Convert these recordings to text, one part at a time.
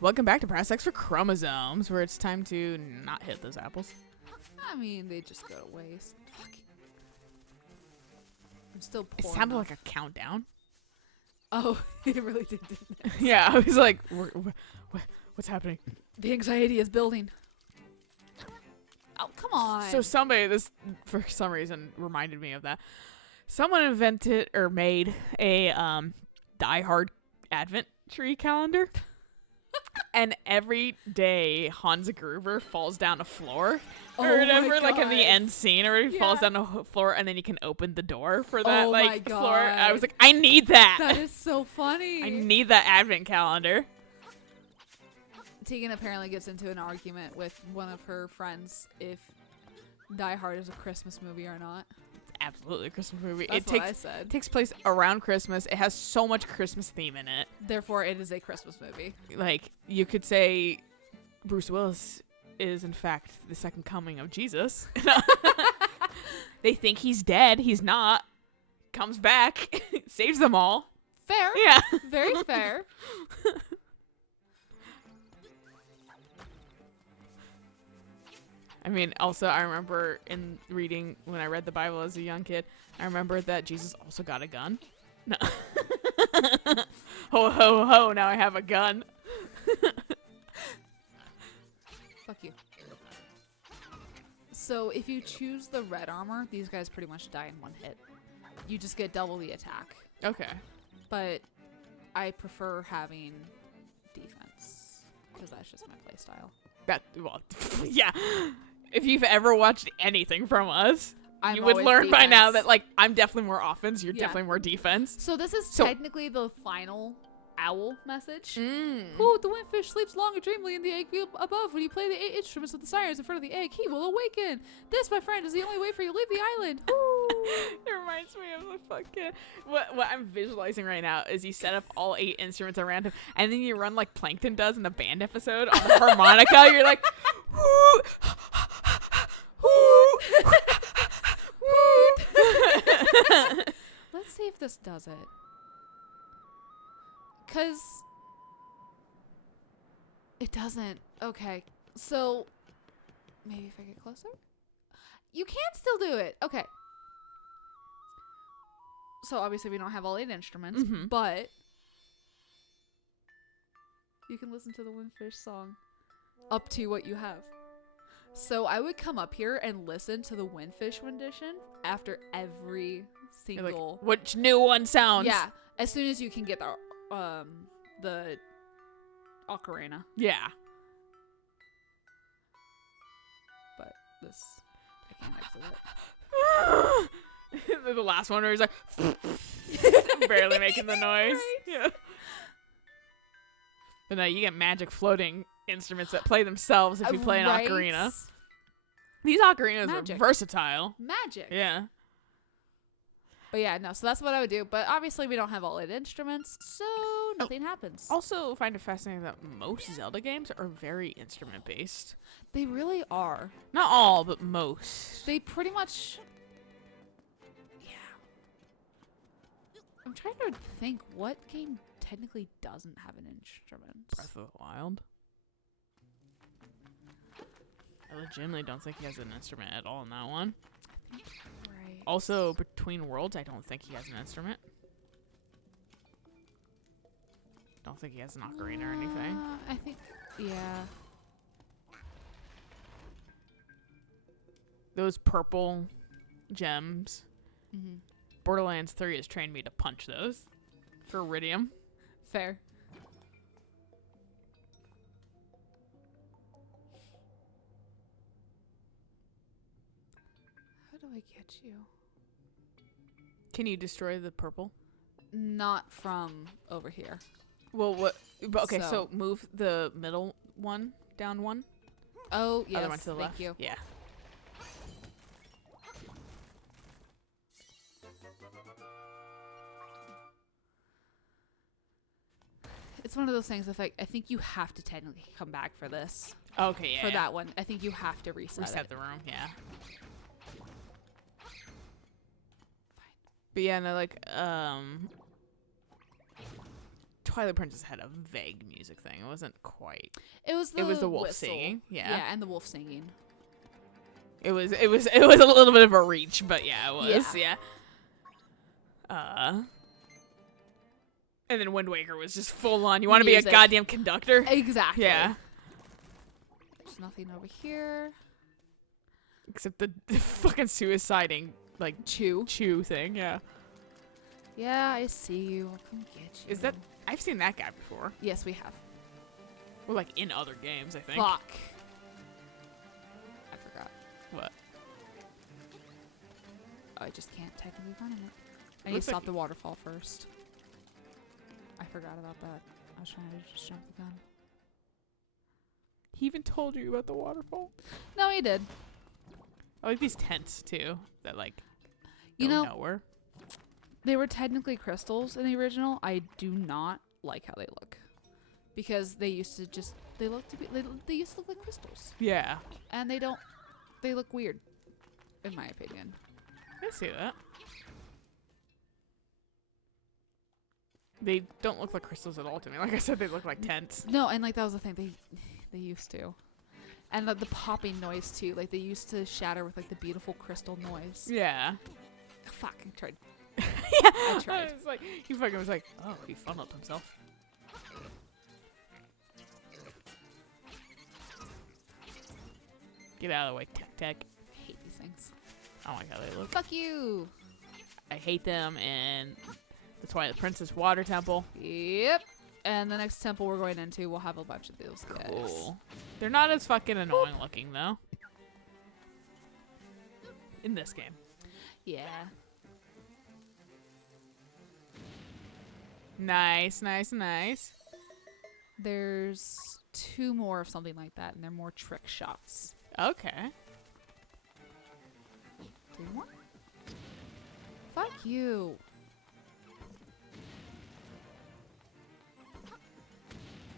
Welcome back to Press X for Chromosomes, where it's time to not hit those apples. I mean, they just go to waste. Fuck. I'm still It poor sounded enough. like a countdown. Oh, it really did. Didn't it? Yeah, I was like, what's happening? The anxiety is building. Oh, come on. So somebody, this for some reason reminded me of that. Someone invented or made a Die Hard Advent tree calendar. And every day Hans Gruber falls down a floor or whatever, like in the end scene, or he falls down a floor and then you can open the door for that floor. I was like, I need that. That is so funny. I need that Advent calendar. Tegan apparently gets into an argument with one of her friends if Die Hard is a Christmas movie or not. Absolutely a Christmas movie. That's what I said. It takes place around Christmas. It has so much Christmas theme in it. Therefore, it is a Christmas movie. Like, you could say Bruce Willis is, in fact, the second coming of Jesus. They think he's dead. He's not. Comes back. Saves them all. Fair. Yeah. Very fair. I mean, also, I remember in reading, when I read the Bible as a young kid, I remember that Jesus also got a gun. No. Ho, ho, ho, now I have a gun. Fuck you. So, if you choose the red armor, these guys pretty much die in one hit. You just get double the attack. Okay. But I prefer having defense, because that's just my playstyle. Yeah. If you've ever watched anything from us, you would always learn by now defense. that, like, I'm definitely more offense, you're Yeah. definitely more defense. So this is technically the final owl message. Mm. Oh, the windfish sleeps long and dreamily in the egg field above. When you play the 8 instruments of the sirens in front of the egg, he will awaken. This, my friend, is the only way for you to leave the island. It reminds me of the fucking... What I'm visualizing right now is you set up all 8 instruments around him, and then you run like Plankton does in the band episode on the harmonica. You're like... Let's see if this does it. Because it doesn't. Okay. So maybe if I get closer? You can still do it. Okay. So obviously we don't have all 8 instruments, but you can listen to the Windfish song up to what you have. So I would come up here and listen to the Windfish rendition after every single... Like, which new one sounds? Yeah. As soon as you can get the ocarina. Yeah. But this, I can't exit it. The last one where he's like... barely making the noise. Right. Yeah. But no, you get magic floating instruments that play themselves if you play an ocarina. These ocarinas are versatile. Magic. Yeah. But yeah, no, so that's what I would do. But obviously we don't have all 8 instruments, so nothing happens. Also find it fascinating that most Zelda games are very instrument based. They really are. Not all, but most. They pretty much... Yeah. I'm trying to think what game technically doesn't have an instrument. Breath of the Wild. I legitimately don't think he has an instrument at all in that one. Right. Also, Between Worlds, I don't think he has an instrument. Don't think he has an ocarina or anything. I think, yeah. Those purple gems. Mm-hmm. Borderlands 3 has trained me to punch those for Iridium. Fair. How do I get you? Can you destroy the purple? Not from over here. Well, what? But okay, So- so move the middle one down one. Oh, yes. Other one to the left. Thank you. Yeah. It's one of those things. I think you have to technically come back for this. Okay, yeah. For that one, I think you have to reset it. the room, yeah. But yeah, no, like, Twilight Princess had a vague music thing. It wasn't quite. It was the wolf whistle. singing. Yeah. Yeah, and the wolf singing. It was a little bit of a reach, but yeah, it was. Yeah. And then Wind Waker was just full on. You want to be a Music. goddamn conductor? Exactly. Yeah. There's nothing over here. Except the fucking suiciding, like, Chew. chew thing, yeah. Yeah, I see you. I'll come get you. Is that... I've seen that guy before. Yes, we have. Well, like, in other games, I think. Fuck. I forgot. What? Oh, I just can't technically run in it. I need to Looks like stop the waterfall first. I forgot about that. I was trying to just jump the gun. He even told you about the waterfall? No, he did. I like these tents, too, that, like, You go know, nowhere. they were technically crystals in the original. I do not like how they look. Because they used to just... They used to look like crystals. Yeah. And they don't... They look weird. In my opinion. I see that. They don't look like crystals at all to me. Like I said, they look like tents. No, and like that was the thing. They used to. And the popping noise too. Like they used to shatter with like the beautiful crystal noise. Yeah. Fuck, I tried. Yeah. I tried. It's like, he fucking was like, oh, he funneled himself. Get out of the way, Tech. I hate these things. I don't like how they look. Fuck you. I hate them, and the Twilight Princess Water Temple. Yep. And the next temple we're going into, we'll have a bunch of those guys. Cool. They're not as fucking annoying looking, though. In this game. Yeah. Nice, nice, nice. There's 2 more of something like that, and they're more trick shots. Okay. 3 more? Fuck you.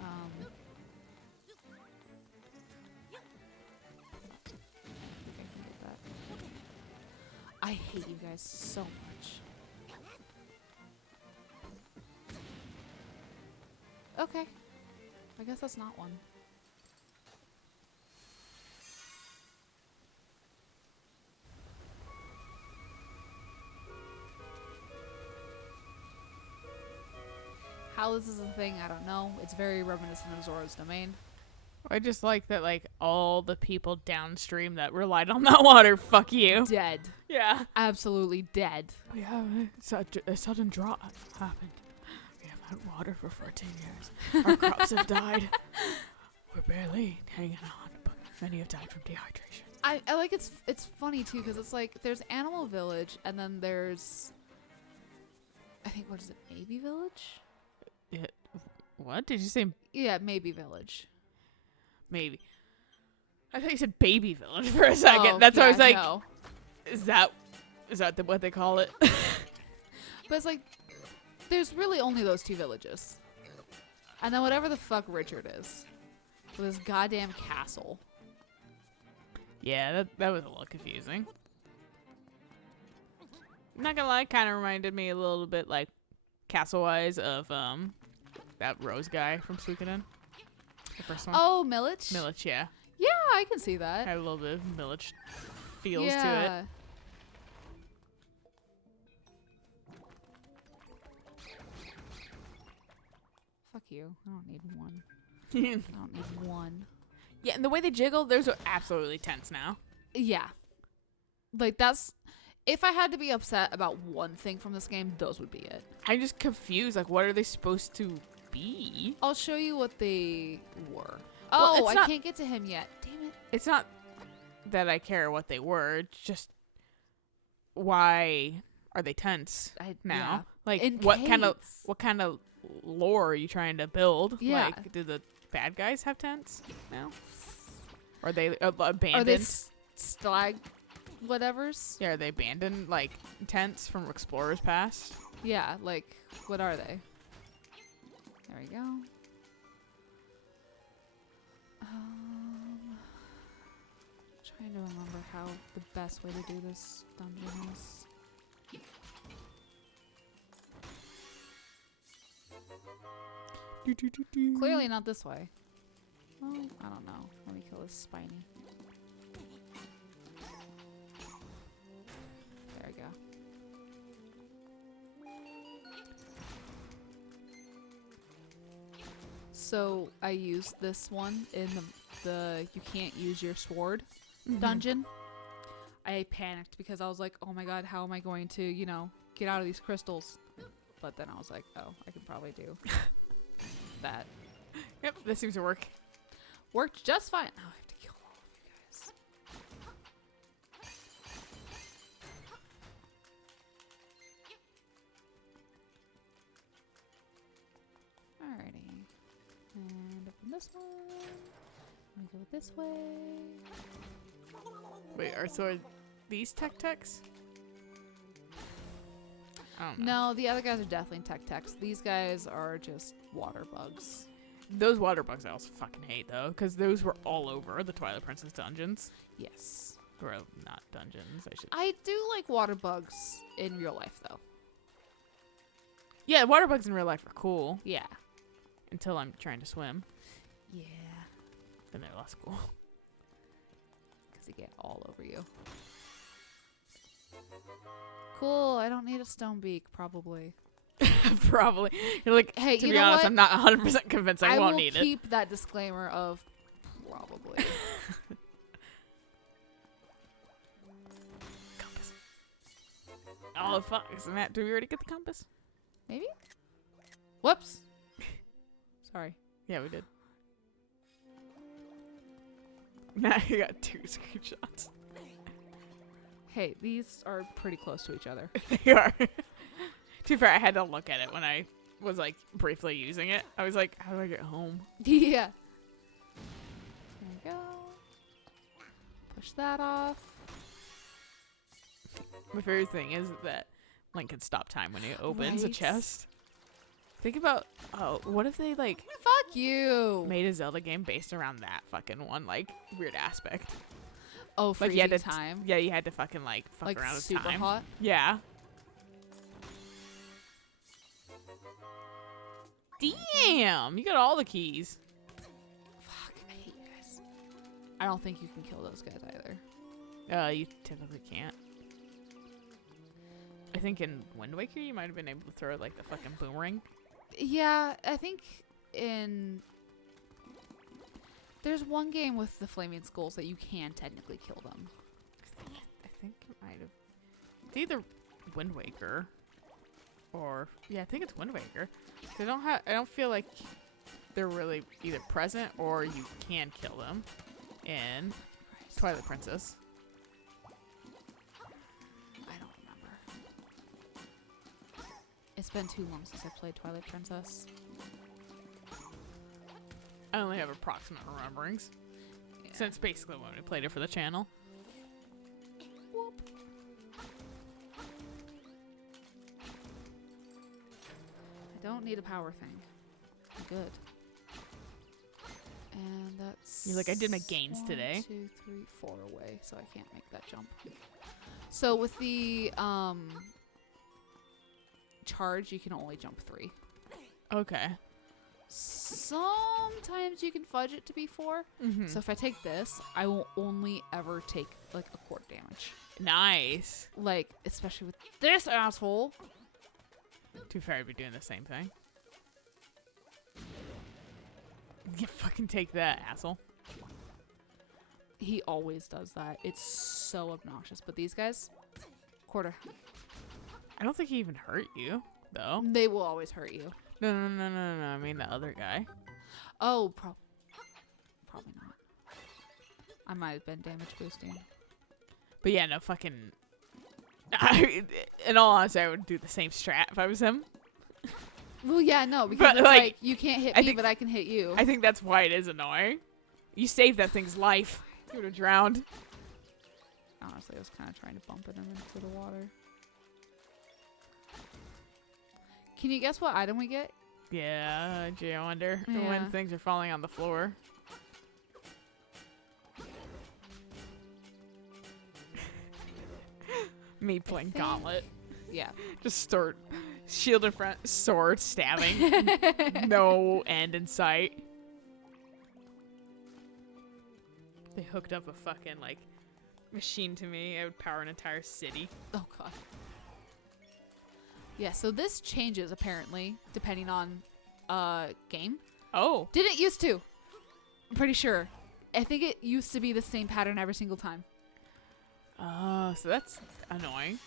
I can get that. I hate you guys so much. Okay. I guess that's not one. How this is a thing, I don't know. It's very reminiscent of Zora's Domain. I just like that, like, all the people downstream that relied on that water, fuck you. Dead. Yeah. Absolutely dead. We have a sudden drought happened. We have had water for 14 years. Our crops have died. We're barely hanging on, but many have died from dehydration. I like it's funny too because it's like there's Animal Village and then there's I think what is it, Maybe Village? What? Did you say Yeah, Maybe Village. maybe? I thought you said Baby Village for a second. Oh, That's why I was yeah, like, no. is that what they call it? But it's like there's really only those 2 villages. And then whatever the fuck Richard is. With his goddamn castle. Yeah, that was a little confusing. I'm not gonna lie, kind of reminded me a little bit like Castle-wise of that Rose guy from Suikoden. The first one. Oh, Millich? Millich, yeah. Yeah, I can see that. Had a little bit of Millich feels to it. yeah. Fuck you. I don't need one. I don't need one. Yeah, and the way they jiggle, those are absolutely tense now. Yeah. Like, that's... If I had to be upset about one thing from this game, those would be it. I'm just confused. Like, what are they supposed to be? I'll show you what they were. Well, Oh, it's I not- can't get to him yet. Damn it. It's not that I care what they were. It's just why are they tense now? Yeah. Like, In what kind case. of lore are you trying to build? Yeah. Like, do the bad guys have tents now? Are they abandoned? Are they slag whatevers? Yeah, are they abandoned, like, tents from Explorers Past? Yeah, like, what are they? There we go. Trying to remember how the best way to do this dungeon is. Clearly not this way. Well, I don't know. Let me kill this spiny. There we go. So I used this one in the you can't use your sword dungeon. I panicked because I was like, oh my god, how am I going to, you know, get out of these crystals? But then I was like, oh, I can probably do that. Yep, this seems to work. Worked just fine. Oh, I have to kill all of you guys. Alrighty. And open this one. Let me go this way. Wait, so are these techs? I don't know. No, the other guys are definitely techs. These guys are just water bugs. Those water bugs I also fucking hate, though, because those were all over the Twilight Princess dungeons. Yes. Or not dungeons, I should. I do like water bugs in real life, though. Yeah, water bugs in real life are cool. Yeah. Until I'm trying to swim. Yeah. Then they're less cool. Because they get all over you. Cool, I don't need a stone beak, probably. Probably. You're like, hey, to you be know honest, what? I'm not 100% convinced I won't need will keep that disclaimer of probably. Compass. Oh, fuck. Isn't that, do we already get the compass? Maybe? Whoops. Sorry. Yeah, we did. Now you got 2 screenshots. Hey, these are pretty close to each other. They are. To be fair, I had to look at it when I was like briefly using it. I was like, how do I get home? Yeah. There we go. Push that off. My favorite thing is that Link can stop time when he opens a Right. chest. Think about, oh, what if they like Fuck you. made a Zelda game based around that fucking one like weird aspect? Oh, Like you had freezing to time. Yeah, you had to fucking like fuck Like around with super time. hot. Yeah. Damn, you got all the keys. Fuck, I hate you guys. I don't think you can kill those guys either. You typically can't. I think in Wind Waker you might have been able to throw like the fucking boomerang. Yeah, I think in... There's one game with the flaming skulls that you can technically kill them. I think it might have. It's either Wind Waker or I think it's Wind Waker. They don't have. I don't feel like they're really either present or you can kill them in Twilight Princess. I don't remember. It's been too long since I played Twilight Princess. I only have approximate rememberings Yeah. since basically when we played it for the channel. Whoop. I don't need a power thing. I'm good. And that's... You're like, I did my gains today. 1, 2, 3, 4 away, so I can't make that jump. So with the charge, you can only jump 3. Okay. Sometimes you can fudge it to be 4. Mm-hmm. So if I take this, I will only ever take like a quart damage. Nice. Like, especially with this asshole. Too fair, I'd be doing the same thing. You fucking take that, asshole. He always does that. It's so obnoxious. But these guys, quarter. I don't think he even hurt you, though. They will always hurt you. No. I mean the other guy. Oh, probably not. I might have been damage boosting. But yeah, no fucking. In all honesty, I would do the same strat if I was him. Well, yeah, no, because But, it's like, like you can't hit I me, think- but I can hit you. I think that's why it is annoying. You saved that thing's life. He would have drowned. Honestly, I was kind of trying to bump him into the water. Can you guess what item we get? Yeah, gee, I wonder Yeah. when things are falling on the floor. Me playing think- Gauntlet. Yeah. Just start Shield in front, sword stabbing. No end in sight. They hooked up a fucking, like, machine to me. It would power an entire city. Oh, God. Yeah, so this changes, apparently, depending on game. Oh. Didn't used to. I'm pretty sure. I think it used to be the same pattern every single time. Oh, so that's annoying.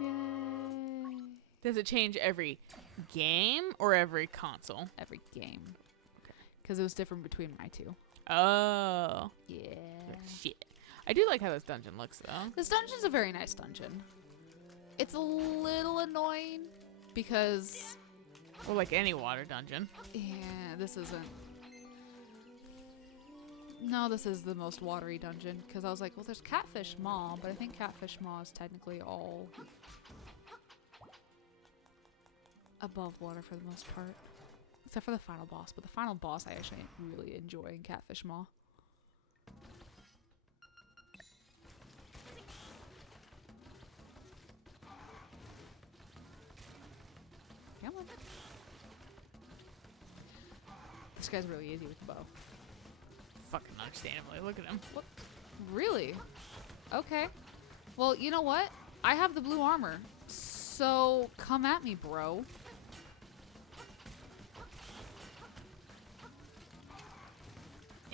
Yay. Does it change every game or every console? Every game. Because it was different between my two. Oh. Yeah. Shit. I do like how this dungeon looks, though. This dungeon's a very nice dungeon. It's a little annoying because... Or like any water dungeon. Yeah, this isn't... No, this is the most watery dungeon. Because I was like, well, there's Catfish Maw, but I think Catfish Maw is technically all above water for the most part. Except for the final boss. But the final boss I actually really enjoy in Catfish Maw. Come on. This guy's really easy with the bow. Fucking understandably. Look at him. What? Really? Okay. Well, you know what? I have the blue armor. So come at me, bro.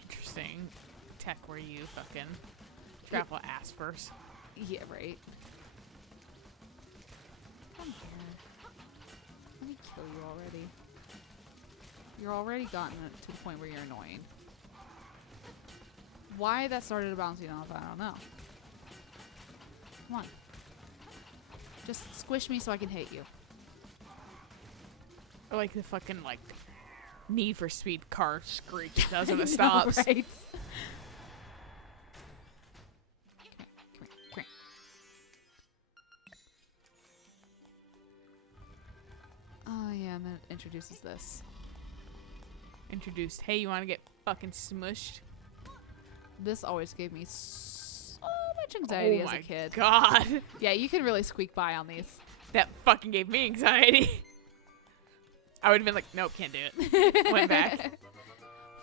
Interesting tech where you fucking grapple ass first. Yeah, right. Come here. Let me kill you already. You're already gotten to the point where you're annoying. Why that started bouncing off, I don't know. Come on. Just squish me so I can hit you. Or like the fucking, like, Need for Speed car screech it does when I it know, stops. right? Come here. Oh yeah, and then it introduces this. Introduced, hey, you want to get fucking smushed? This always gave me so much anxiety as a kid. God. Yeah, you can really squeak by on these. That fucking gave me anxiety. I would have been like, nope, can't do it. Went back.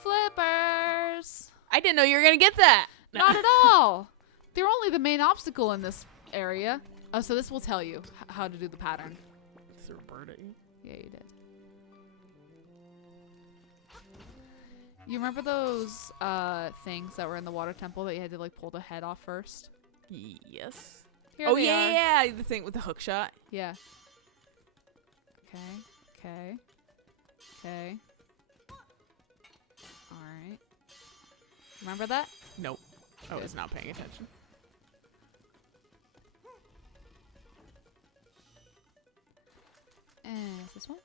Flippers! I didn't know you were going to get that. No. Not at all. They're only the main obstacle in this area. Oh, so this will tell you how to do the pattern. Threw a bird at you. Yeah, you did. You remember those things that were in the water temple that you had to like pull the head off first? Yes. Here Oh, they are. yeah, the thing with the hook shot. Yeah. Okay. Alright. Remember that? Nope. I Good. was not paying attention. And it's this one.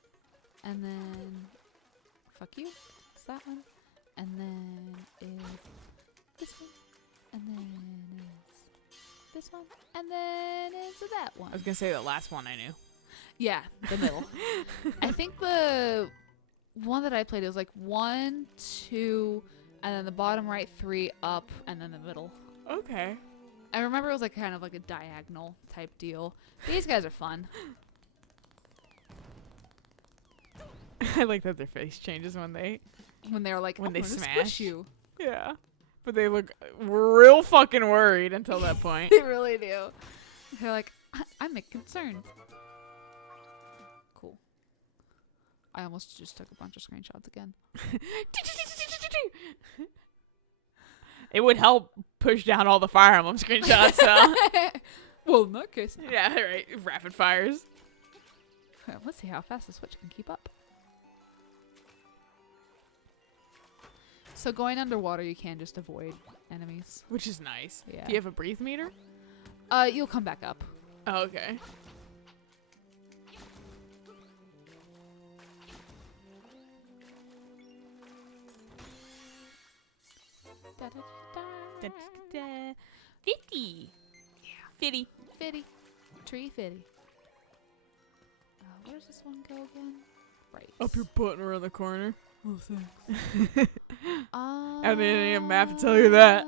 And then... Fuck you. It's that one. And then is this one. And then is this one. And then is that one. I was going to say the last one I knew. Yeah, the middle. I think the one that I played, it was like 1, 2, and then the bottom right 3 up, and then the middle. Okay. I remember it was like kind of like a diagonal type deal. These guys are fun. I like that their face changes when they When they're like, When I'm they gonna smash. squish you. Yeah. But they look real fucking worried until that point. They really do. They're like, I'm concerned. Cool. I almost just took a bunch of screenshots again. It would help push down all the Fire Emblem screenshots, so. Well, in that case, Yeah, right. Rapid fires. let's see how fast the Switch can keep up. So going underwater, you can just avoid enemies. Which is nice. Yeah. Do you have a breathe meter? You'll come back up. Oh, okay. Da, da, da, da. 50. Yeah. 50. Fitty. Tree fitty. Where does this one go again? Right. Up your butt and around the corner. Oh, thanks. I didn't even have to tell you that.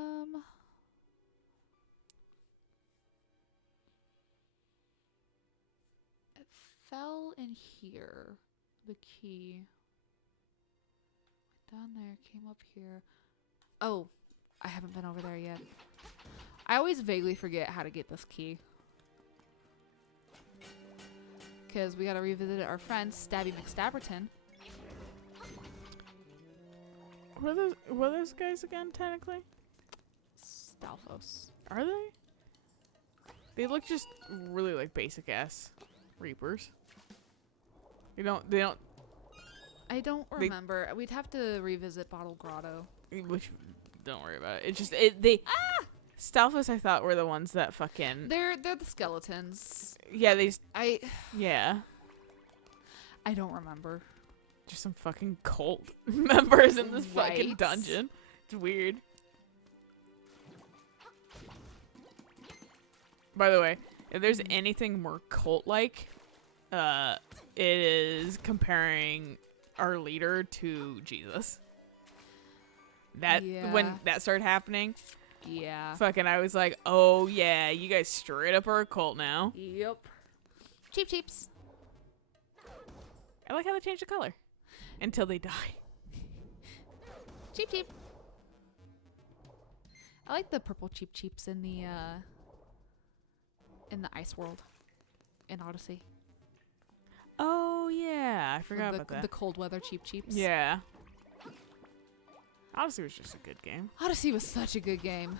in here. The key. Down there, came up here. Oh, I haven't been over there yet. I always vaguely forget how to get this key. Because we gotta revisit our friend, Stabby McStabberton. What are those guys again, technically? Stalfos. Are they? They look just really like basic ass Reapers. They don't I don't remember. We'd have to revisit Bottle Grotto. which don't worry about it. It's just Stalfos I thought were the ones that fucking They're the skeletons. yeah, I don't remember. just some fucking cult members in this fucking Right. dungeon. It's weird. By the way, if there's anything more cult-like, it is comparing our leader to Jesus. When that started happening, Yeah. fucking I was like, oh yeah, you guys straight up are a cult now. Yep. Cheap cheeps. I like how they change the color until they die. Cheap cheap. I like the purple cheap cheeps in the ice world in Odyssey. Oh yeah, I forgot about that. The cold weather cheap cheeps. Yeah. Odyssey was just a good game. Odyssey was such a good game.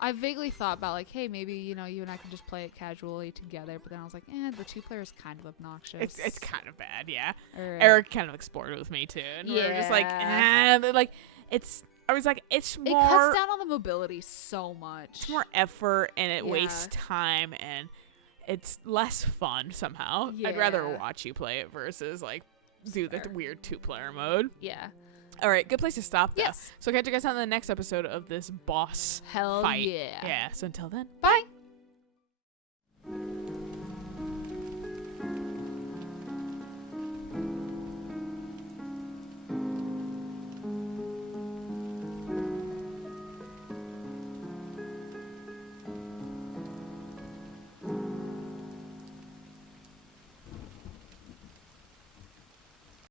I vaguely thought about like, hey, maybe you and I can just play it casually together. But then I was like, the 2-player is kind of obnoxious. It's kind of bad, yeah. Or, Eric kind of explored it with me too, and we were just like, like it's. I was like, it's more. It cuts down on the mobility so much. It's more effort, and it Yeah. wastes time, and it's less fun somehow. I'd rather Yeah. watch you play it versus like do the Fair. weird 2-player mode. Yeah. All right, good place to stop. Though. Yes. So catch you guys on the next episode of this boss Hell fight. yeah. Yeah. So until then. Bye.